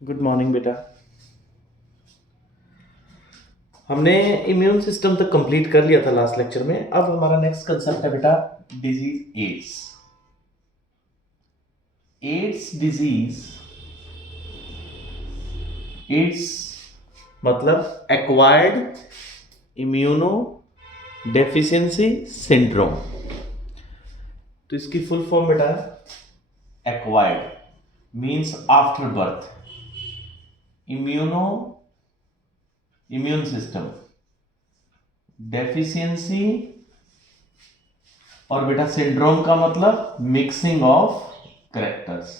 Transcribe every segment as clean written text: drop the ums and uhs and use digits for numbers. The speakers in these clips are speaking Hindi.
गुड मॉर्निंग बेटा। हमने इम्यून सिस्टम तक कंप्लीट कर लिया था लास्ट लेक्चर में। अब हमारा नेक्स्ट कंसेप्ट है बेटा disease AIDS. AIDS disease, AIDS मतलब एक्वायर्ड इम्यूनो डेफिशिएंसी सिंड्रोम। तो इसकी फुल फॉर्म बेटा acquired means after birth, immune system deficiency, और बेटा सिंड्रोम का मतलब मिक्सिंग ऑफ करेक्टर्स।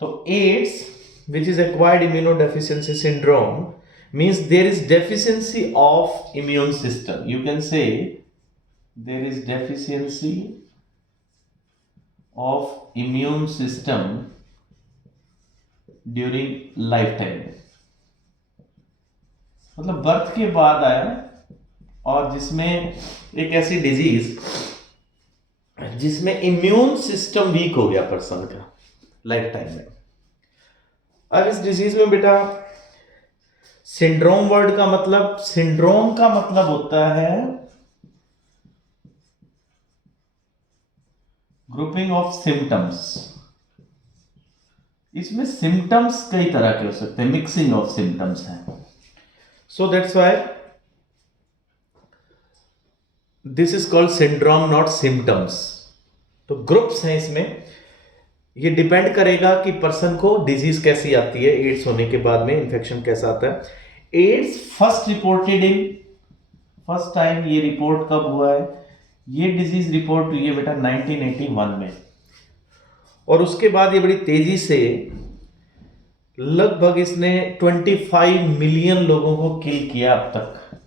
तो AIDS which is acquired immunodeficiency syndrome means there is deficiency of immune system. You can say there is deficiency of immune system during lifetime. मतलब बर्थ के बाद आया और जिसमें एक ऐसी डिजीज जिसमें इम्यून सिस्टम वीक हो गया पर्सन का लाइफ टाइम में। अब इस डिजीज में बेटा सिंड्रोम वर्ड का मतलब, सिंड्रोम का मतलब होता है ग्रुपिंग ऑफ सिम्टम्स। इसमें सिम्टम्स कई तरह के हो सकते हैं, मिक्सिंग ऑफ सिम्टम्स है। So that's why this is called syndrome, not symptoms. तो ग्रुप्स हैं इसमें। ये डिपेंड करेगा कि पर्सन को डिजीज कैसी आती है, एड्स होने के बाद में इन्फेक्शन कैसा आता है। एड्स फर्स्ट टाइम ये रिपोर्ट कब हुआ है? ये डिजीज रिपोर्ट हुई है बेटा 1981 में, और उसके बाद ये बड़ी तेजी से लगभग इसने 25 मिलियन लोगों को किल किया अब तक।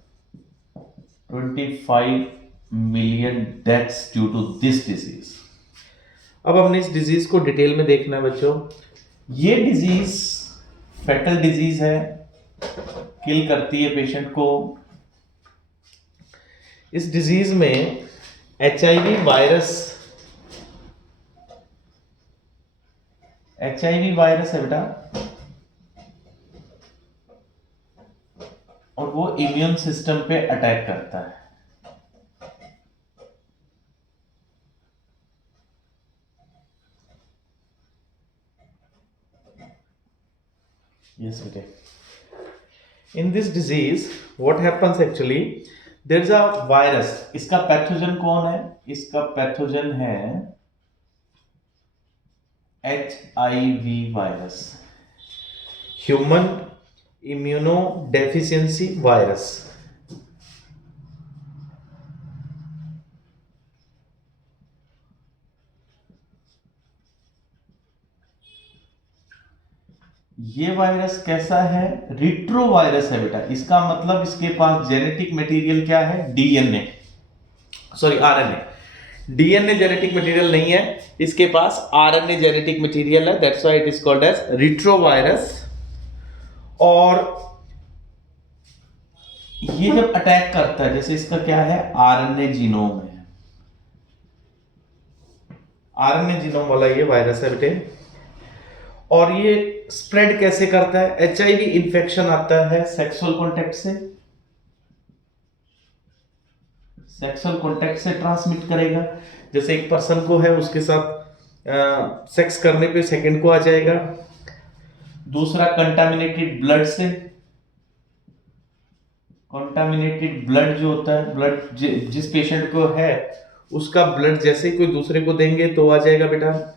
25 million deaths due to this disease. अब हमने इस डिजीज को डिटेल में देखना है बच्चों। ये डिजीज फैटल डिजीज है, किल करती है पेशेंट को। इस डिजीज में एचआईवी वायरस है बेटा, और वो इम्यून सिस्टम पे अटैक करता है। Yes, okay. In this disease, what happens actually? There is a virus. इसका पैथोजन कौन है? इसका पैथोजन है HIV virus, human immunodeficiency virus. ये वायरस कैसा है? रिट्रो वायरस है बेटा। इसका मतलब इसके पास जेनेटिक मटेरियल क्या है? DNA, sorry RNA. DNA genetic material नहीं है, इसके पास आरएनए जेनेटिक मटेरियल है। That's why it is called as retro virus. और ये जब अटैक करता है, जैसे इसका क्या है, आरएनए जीनोम है, आरएनए जीनोम वाला ये वायरस है बेटे। और ये स्प्रेड कैसे करता है? एचआईवी इंफेक्शन आता है सेक्सुअल कांटेक्ट से ट्रांसमिट करेगा। जैसे एक पर्सन को है, उसके साथ सेक्स करने पे सेकंड को आ जाएगा। दूसरा कंटामिनेटेड ब्लड से, कंटामिनेटेड ब्लड जो होता है, ब्लड जिस पेशेंट को है उसका ब्लड जैसे ही कोई दूसरे को देंगे तो आ जाएगा बेटा।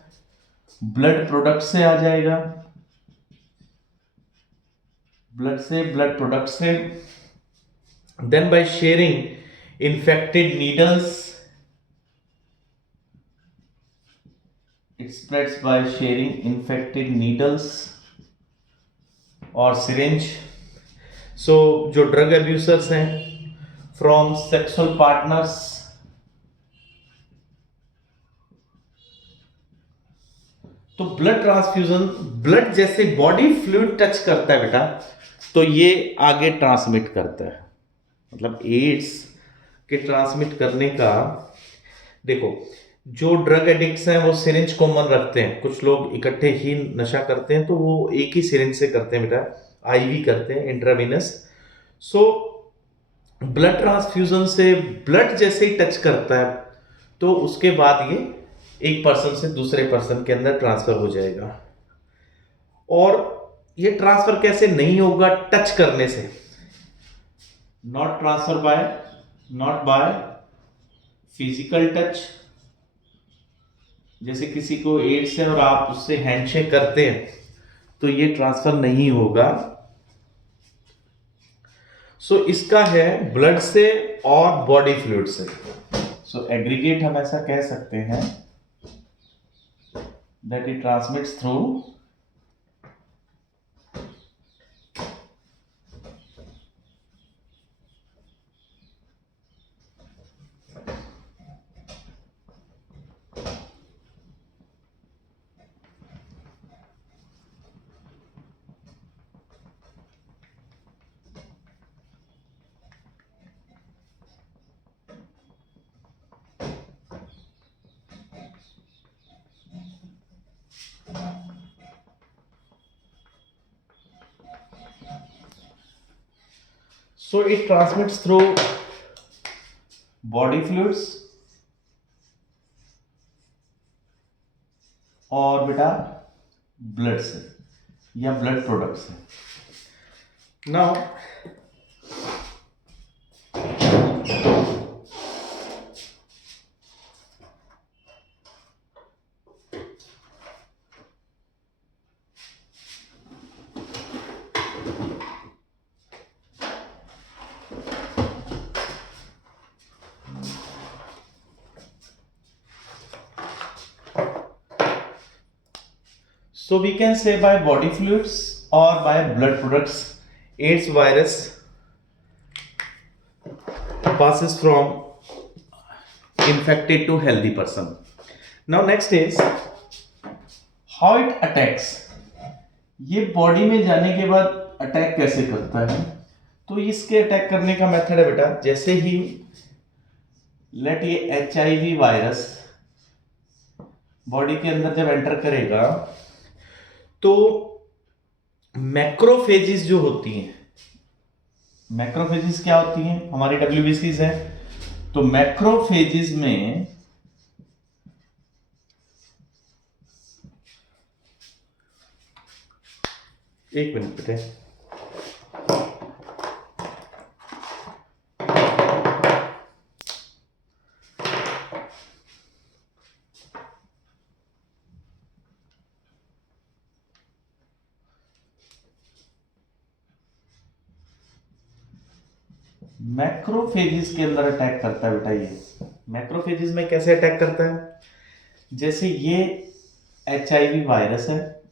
ब्लड प्रोडक्ट से आ जाएगा, ब्लड प्रोडक्ट से। Then by sharing infected needles, it spreads by sharing infected needles और सिरिंज। सो जो ड्रग अब्यूजर्स हैं फ्रॉम सेक्सुअल पार्टनर्स, तो ब्लड ट्रांसफ्यूजन, ब्लड जैसे बॉडी फ्लूइड टच करता है बेटा, तो ये आगे ट्रांसमिट करता है। मतलब एड्स के ट्रांसमिट करने का, देखो जो ड्रग एडिक्ट्स हैं वो सिरिंज कॉमन रखते हैं, कुछ लोग इकट्ठे ही नशा करते हैं तो वो एक ही सिरिंज से करते हैं बेटा, आईवी करते हैं, इंट्रावीनस। सो ब्लड ट्रांसफ्यूजन से ब्लड जैसे ही टच करता है तो उसके बाद ये एक पर्सन से दूसरे पर्सन के अंदर ट्रांसफर हो जाएगा। और ये ट्रांसफर कैसे नहीं होगा? टच करने से। Not transfer by, not by physical touch. जैसे किसी को एड्स है और आप उससे हैंडशेक करते हैं तो ये ट्रांसफर नहीं होगा। सो इसका है ब्लड से और बॉडी फ्लूइड से। सो एग्रीगेट हम ऐसा कह सकते हैं that it transmits through so it transmits through body fluids और बेटा ब्लड से या ब्लड प्रोडक्ट से। Now so we can say by body fluids or by blood products AIDS virus passes from infected to healthy person. Now next is how it attacks. ये बॉडी में जाने के बाद अटैक कैसे करता है? तो इसके अटैक करने का मेथड है बेटा, जैसे ही लेट ये HIV वायरस बॉडी के अंदर जब एंटर करेगा तो मैक्रोफेजिस जो होती हैं, मैक्रोफेजिस क्या होती हैं? हमारी WBCs है। तो मैक्रोफेजिस में एक मिनट बेटे, मैक्रोफेजिस के अंदर अटैक करता है बेटा। ये मैक्रोफेजिस में कैसे अटैक करता है? जैसे ये HIV वायरस है,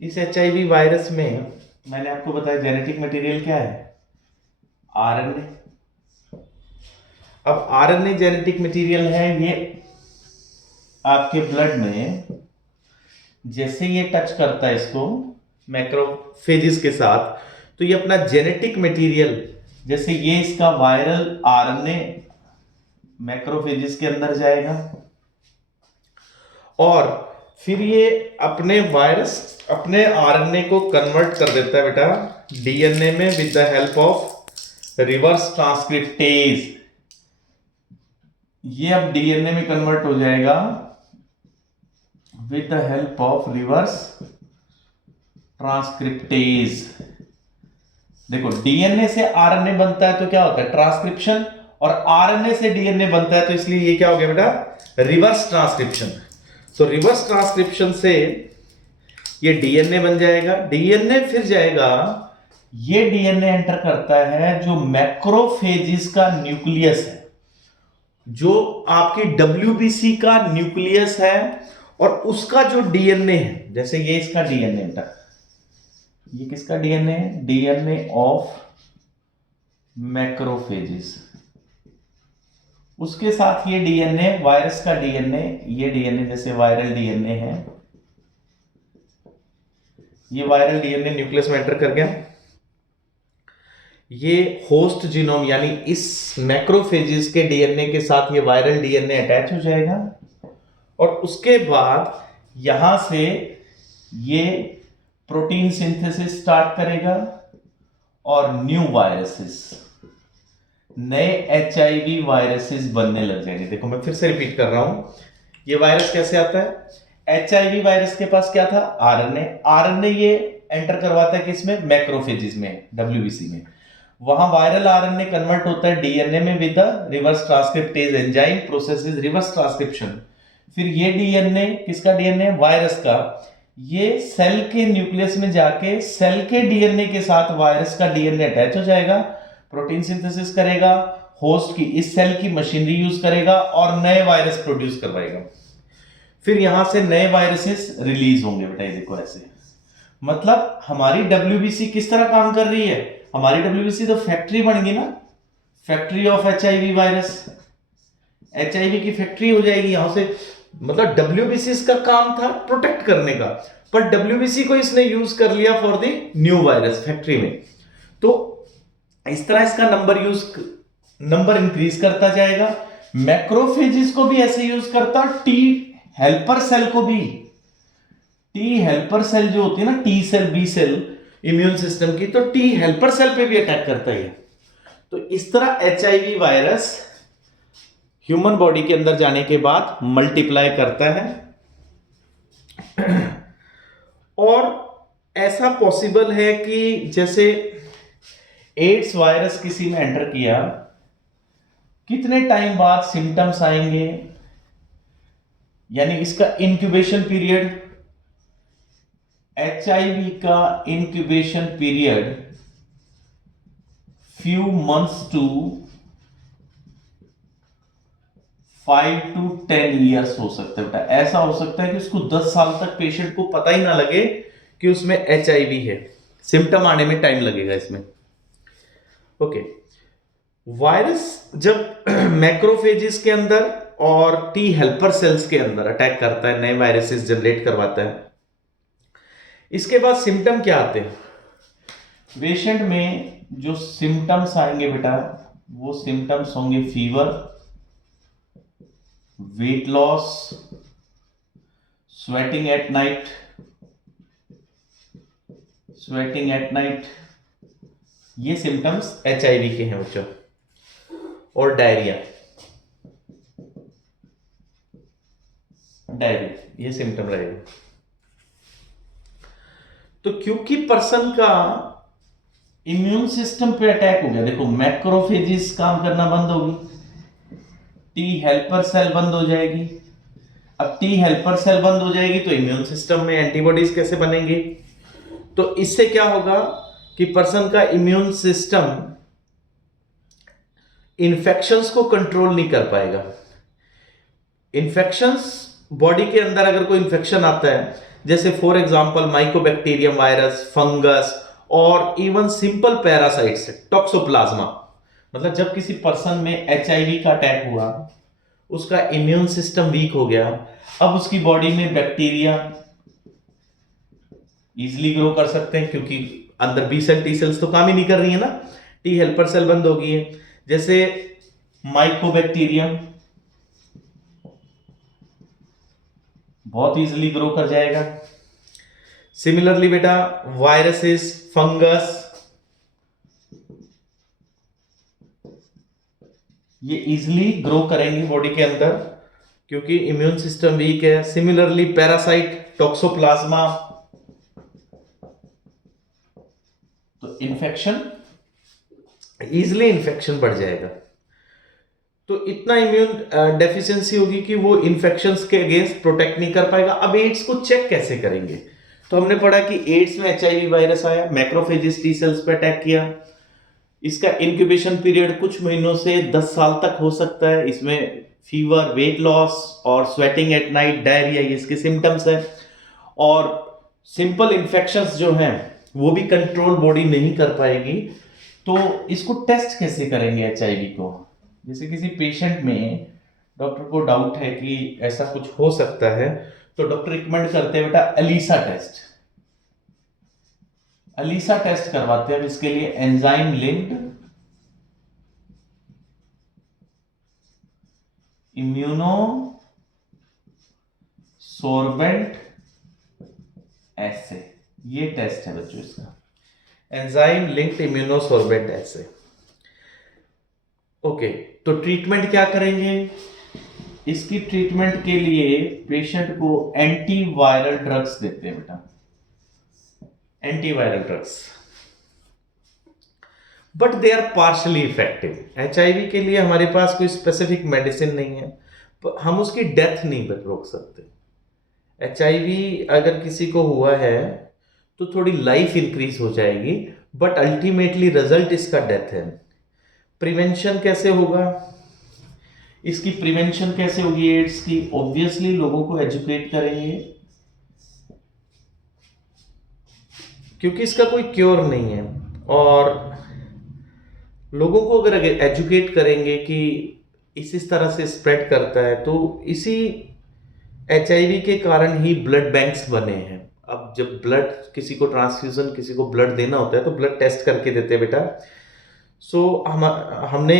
इस HIV वायरस में मैंने आपको बताया जेनेटिक मटेरियल क्या है? RNA। अब RNA जेनेटिक मटेरियल है, ये आपके ब्लड में जैसे ये टच करता है इसको मैक्रोफेजिस के साथ तो ये अपना जेनेटिक मटेरियल, जैसे ये इसका वायरल RNA मैक्रोफेजिस के अंदर जाएगा और फिर ये अपने RNA को कन्वर्ट कर देता है बेटा DNA में with the help of reverse transcriptase. ये अब DNA में कन्वर्ट हो जाएगा with the help of reverse transcriptase. देखो DNA से RNA बनता है तो क्या होता है? ट्रांसक्रिप्शन। और RNA से DNA बनता है तो इसलिए ये क्या हो गया बेटा? Reverse transcription. तो रिवर्स ट्रांसक्रिप्शन से ये DNA बन जाएगा, DNA फिर जाएगा, ये DNA एंटर करता है जो मैक्रोफेजिस का न्यूक्लियस है, जो आपकी WBC का न्यूक्लियस है और उसका जो DNA है, जैसे ये इसका DNA बेटा, ये किसका DNA है? DNA of macrophages. उसके साथ ये DNA वायरस का DNA, ये DNA जैसे वायरल DNA है, ये वायरल DNA न्यूक्लियस में एंटर कर गया। ये होस्ट जीनोम यानी इस मैक्रोफेजेस के डीएनए के साथ ये वायरल डीएनए अटैच हो जाएगा और उसके बाद यहां से ये प्रोटीन सिंथेसिस स्टार्ट करेगा और न्यू वायरसेस, नए एचआईवी वायरसेस बनने लग जाएंगे। देखो मैं फिर से रिपीट कर रहा हूं, ये वायरस कैसे आता है। एचआईवी वायरस के पास क्या था, आरएनए। आरएनए ये एंटर करवाता है किसमें, मैक्रोफेजेस में, डब्ल्यूबीसी में। वहां वायरल आरएनए कन्वर्ट होता है डीएनए में with reverse transcriptase enzyme, processes reverse transcription. फिर ये डीएनए किसका डीएनए, वायरस का, ये सेल के न्यूक्लियस में जाके सेल के डीएनए के साथ वायरस का डीएनए अटैच हो जाएगा, प्रोटीन सिंथेसिस करेगा, होस्ट की इस सेल की मशीनरी यूज करेगा और नए वायरस प्रोड्यूस करवाएगा। फिर यहां से नए वायरसेस रिलीज होंगे। बेटा ये देखो ऐसे, मतलब हमारी डब्ल्यूबीसी किस तरह काम कर रही है, हमारी डब्ल्यूबीसी तो फैक्ट्री बन गई ना, factory of HIV virus, HIV की फैक्ट्री हो जाएगी यहां से। मतलब डब्ल्यूबीसी इसका काम था प्रोटेक्ट करने का, पर डब्ल्यूबीसी को इसने यूज कर लिया for the new virus factory में। तो इस तरह इसका नंबर इंक्रीज करता जाएगा। मैक्रोफेजेस को भी ऐसे यूज करता, टी हेल्पर सेल को भी, टी हेल्पर सेल जो होती है ना, T cell B cell immune system की, तो टी हेल्पर सेल पे भी अटैक करता है। तो इस तरह एचआईवी वायरस ह्यूमन बॉडी के अंदर जाने के बाद मल्टीप्लाई करता है। और ऐसा पॉसिबल है कि जैसे एड्स वायरस किसी में एंटर किया, कितने टाइम बाद सिम्टम्स आएंगे, यानी इसका इंक्यूबेशन पीरियड, एचआईवी का incubation period few months to 5 to 10 years हो सकता है। बेटा ऐसा हो सकता है कि उसको 10 साल तक पेशेंट को पता ही ना लगे कि उसमें एचआईवी है, सिम्टम आने में टाइम लगेगा इसमें। ओके, वायरस जब मैक्रोफेजेस के अंदर और टी हेल्पर सेल्स के अंदर अटैक करता है, नए वायरसेस जनरेट करवाता है, इसके बाद सिम्टम क्या आते हैं पेशेंट में। जो सिम्टम्स आएंगे बेटा, वो सिम्टम्स होंगे fever, weight loss, sweating at night, ये सिम्टम्स एचआईवी के हैं बच्चों। और डायरिया, ये सिम्टम रहेगा। तो क्योंकि पर्सन का इम्यून सिस्टम पे अटैक हो गया, देखो मैक्रोफेजेस काम करना बंद होगी, टी हेल्पर सेल बंद हो जाएगी। अब टी हेल्पर सेल बंद हो जाएगी तो इम्यून सिस्टम में एंटीबॉडीज कैसे बनेंगे। तो इससे क्या होगा कि पर्सन का इम्यून सिस्टम इन्फेक्शंस को कंट्रोल नहीं कर पाएगा। इन्फेक्शंस बॉडी के अंदर अगर कोई इन्फेक्शन आता है, जैसे for example Mycobacterium virus, fungus और इवन सिंपल पैरासाइट्स, टॉक्सोप्लाज्मा, मतलब जब किसी पर्सन में एचआईवी का अटैक हुआ, उसका इम्यून सिस्टम वीक हो गया, अब उसकी बॉडी में बैक्टीरिया इजिली ग्रो कर सकते हैं क्योंकि अंदर बी सेल टी सेल्स तो काम ही नहीं कर रही है ना, टी हेल्पर सेल बंद हो गई है। जैसे माइकोबैक्टीरियम बहुत इजिली ग्रो कर जाएगा। सिमिलरली बेटा वायरसेस, फंगस, ये इजिली ग्रो करेंगी बॉडी के अंदर क्योंकि इम्यून सिस्टम वीक है। सिमिलरली पैरासाइट, टॉक्सोप्लाज्मा, तो इन्फेक्शन इजिली इन्फेक्शन बढ़ जाएगा। तो इतना इम्यून डेफिशिएंसी होगी कि वो इन्फेक्शंस के अगेंस्ट प्रोटेक्ट नहीं कर पाएगा। अब एड्स को चेक कैसे करेंगे, तो हमने पढ़ा कि एड्स में एचआईवी वायरस आया, मैक्रोफेजेस टी सेल्स पे अटैक किया, इसका इंक्यूबेशन पीरियड कुछ महीनों से 10 साल तक हो सकता है। इसमें फीवर, वेट लॉस और स्वेटिंग एट नाइट, डायरिया, ये इसके सिम्टम्स हैं। और सिंपल इन्फेक्शंस जो हैं वो भी कंट्रोल बॉडी नहीं कर पाएगी। तो इसको टेस्ट कैसे करेंगे एचआईवी को, जैसे किसी पेशेंट में डॉक्टर को डाउट है कि ऐसा कुछ हो सकता है, तो डॉक्टर रिकमेंड करते हैं बेटा एलिसा टेस्ट। अलीसा टेस्ट करवाते हैं अब इसके लिए, एंजाइम लिंक्ड इम्यूनो सोर्बेंट एसे, ये टेस्ट है बच्चों इसका, एंजाइम लिंक्ड इम्यूनो सोर्बेंट एसे। ओके, तो ट्रीटमेंट क्या करेंगे? इसकी ट्रीटमेंट के लिए पेशेंट को एंटीवायरल ड्रग्स देते हैं बेटा, antiviral drugs, but they are partially effective. HIV के लिए हमारे पास कोई स्पेसिफिक मेडिसिन नहीं है, हम उसकी डेथ नहीं रोक सकते। एचआईवी अगर किसी को हुआ है तो थोड़ी लाइफ इंक्रीज हो जाएगी, बट अल्टीमेटली रिजल्ट इसका डेथ है। प्रिवेंशन कैसे होगा? इसकी प्रिवेंशन कैसे होगी एड्स की? ऑब्वियसली लोगों को एजुकेट करेंगे, क्योंकि इसका कोई क्योर नहीं है, और लोगों को अगर एजुकेट करेंगे कि इस तरह से स्प्रेड करता है, तो इसी एचआईवी के कारण ही ब्लड बैंक्स बने हैं। अब जब ब्लड किसी को ट्रांसफ्यूजन, किसी को ब्लड देना होता है तो ब्लड टेस्ट करके देते हैं बेटा। सो हमने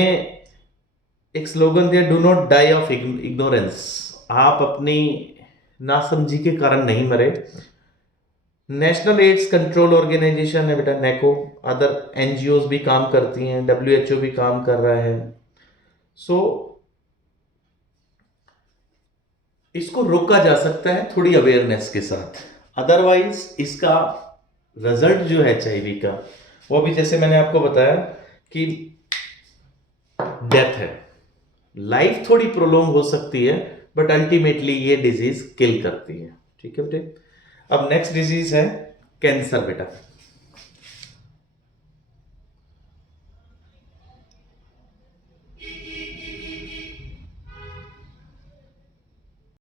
एक स्लोगन दिया, do not die of ignorance. आप अपनी नासमझी के कारण नहीं मरे। नेशनल एड्स कंट्रोल ऑर्गेनाइजेशन है बेटा, नेको, अदर एनजीओज भी काम करती हैं, डब्ल्यूएचओ भी काम कर रहा है। सो इसको रोका जा सकता है थोड़ी अवेयरनेस के साथ, अदरवाइज इसका रिजल्ट जो है एचआईवी का, वो भी जैसे मैंने आपको बताया कि डेथ है। लाइफ थोड़ी प्रोलॉन्ग हो सकती है, बट अल्टीमेटली ये डिजीज किल करती है। ठीक है बेटे। अब नेक्स्ट डिजीज है कैंसर बेटा।